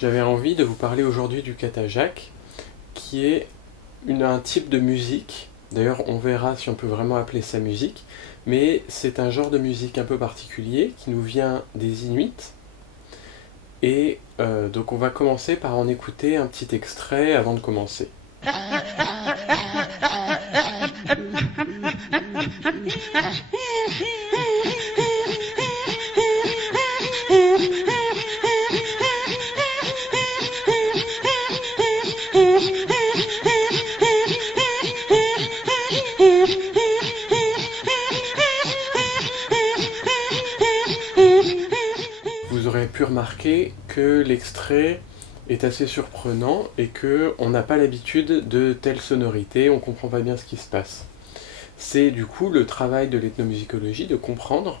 J'avais envie de vous parler aujourd'hui du kathajak, qui est un type de musique. D'ailleurs, on verra si on peut vraiment appeler ça musique, mais c'est un genre de musique un peu particulier qui nous vient des Inuits. Et donc on va commencer par en écouter un petit extrait avant de commencer. Vous aurez pu remarquer que l'extrait est assez surprenant et qu'on n'a pas l'habitude de telles sonorités, on ne comprend pas bien ce qui se passe. C'est du coup le travail de l'ethnomusicologie de comprendre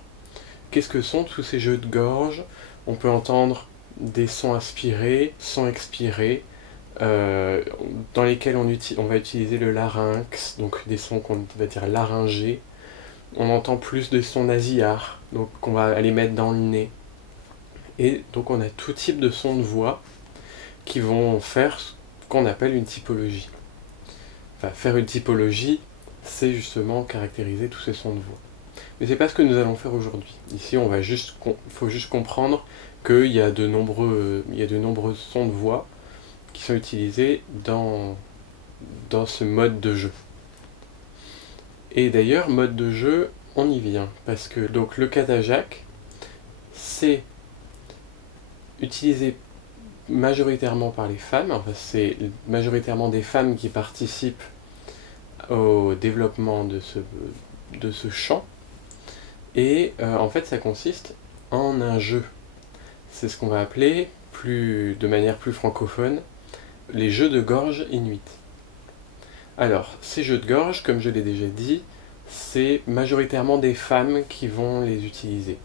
qu'est-ce que sont tous ces jeux de gorge. On peut entendre des sons inspirés, sons expirés, dans lesquels on va utiliser le larynx, donc des sons qu'on va dire laryngés. On entend plus des sons nasillards, donc qu'on va aller mettre dans le nez. Et donc on a tout type de sons de voix qui vont faire ce qu'on appelle une typologie. Enfin, faire une typologie, c'est justement caractériser tous ces sons de voix. Mais c'est pas ce que nous allons faire aujourd'hui. Ici, faut juste comprendre qu'il y a de nombreux sons de voix qui sont utilisés dans ce mode de jeu. Et d'ailleurs, mode de jeu, on y vient. Parce que donc, le kathajak, c'est utilisé majoritairement par les femmes, enfin, c'est majoritairement des femmes qui participent au développement de ce chant, et en fait ça consiste en un jeu. C'est ce qu'on va appeler, de manière plus francophone, les jeux de gorge inuits. Alors, ces jeux de gorge, comme je l'ai déjà dit, c'est majoritairement des femmes qui vont les utiliser.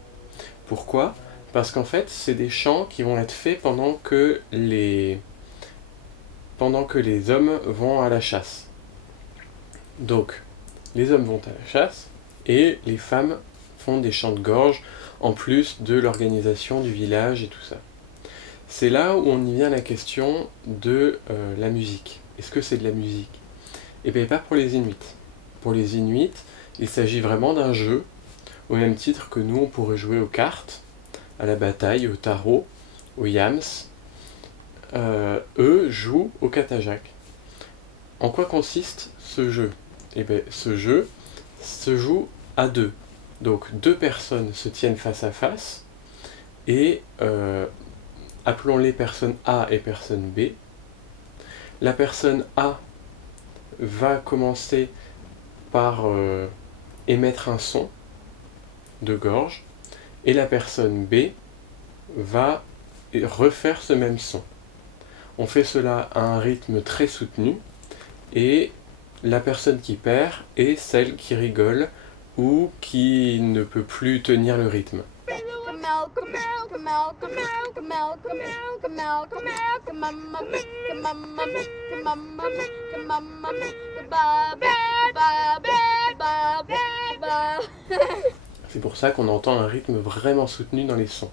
Pourquoi ? Parce qu'en fait, c'est des chants qui vont être faits pendant que les hommes vont à la chasse. Donc, les hommes vont à la chasse et les femmes font des chants de gorge en plus de l'organisation du village et tout ça. C'est là où on y vient à la question de la musique. Est-ce que c'est de la musique ? Eh bien, pas pour les Inuits. Pour les Inuits, il s'agit vraiment d'un jeu, au même titre que nous, on pourrait jouer aux cartes, à la bataille, au tarot, au yams. Eux jouent au kathajak. En quoi consiste ce jeu ? Eh bien, ce jeu se joue à deux. Donc, deux personnes se tiennent face à face, et appelons-les personne A et personne B. La personne A va commencer par émettre un son de gorge, et la personne B va refaire ce même son. On fait cela à un rythme très soutenu, et la personne qui perd est celle qui rigole ou qui ne peut plus tenir le rythme. C'est pour ça qu'on entend un rythme vraiment soutenu dans les sons.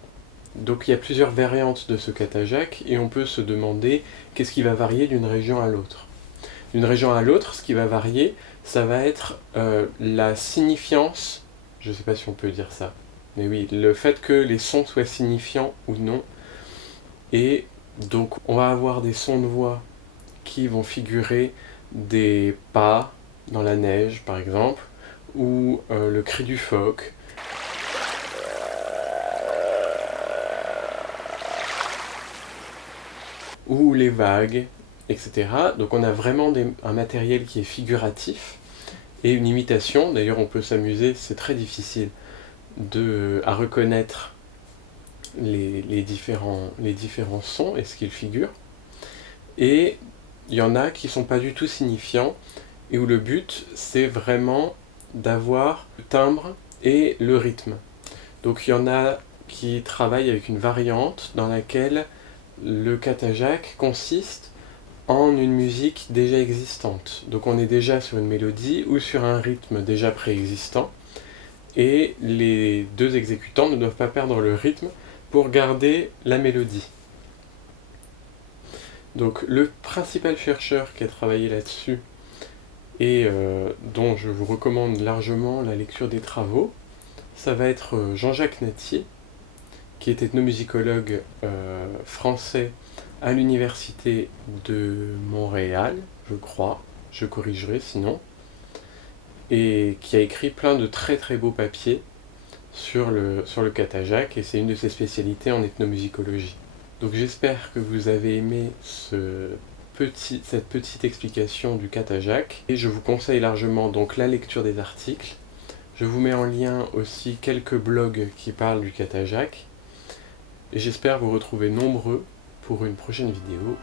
Donc il y a plusieurs variantes de ce kathajak, et on peut se demander qu'est-ce qui va varier d'une région à l'autre. D'une région à l'autre, ce qui va varier, ça va être la signifiance, je ne sais pas si on peut dire ça, mais oui, le fait que les sons soient signifiants ou non. Et donc on va avoir des sons de voix qui vont figurer des pas dans la neige par exemple, ou le cri du phoque, ou les vagues, etc. Donc on a vraiment un matériel qui est figuratif, et une imitation. D'ailleurs on peut s'amuser, c'est très difficile à reconnaître les différents sons et ce qu'ils figurent. Et il y en a qui ne sont pas du tout signifiants, et où le but c'est vraiment d'avoir le timbre et le rythme. Donc il y en a qui travaillent avec une variante dans laquelle le kathajak consiste en une musique déjà existante. Donc on est déjà sur une mélodie ou sur un rythme déjà préexistant, et les deux exécutants ne doivent pas perdre le rythme pour garder la mélodie. Donc le principal chercheur qui a travaillé là-dessus et dont je vous recommande largement la lecture des travaux, ça va être Jean-Jacques Nattier, qui est ethnomusicologue français à l'université de Montréal, je crois, je corrigerai sinon, et qui a écrit plein de très très beaux papiers sur le Katajac, et c'est une de ses spécialités en ethnomusicologie. Donc j'espère que vous avez aimé cette petite explication du Katajac, et je vous conseille largement donc la lecture des articles. Je vous mets en lien aussi quelques blogs qui parlent du Katajac, et j'espère vous retrouver nombreux pour une prochaine vidéo.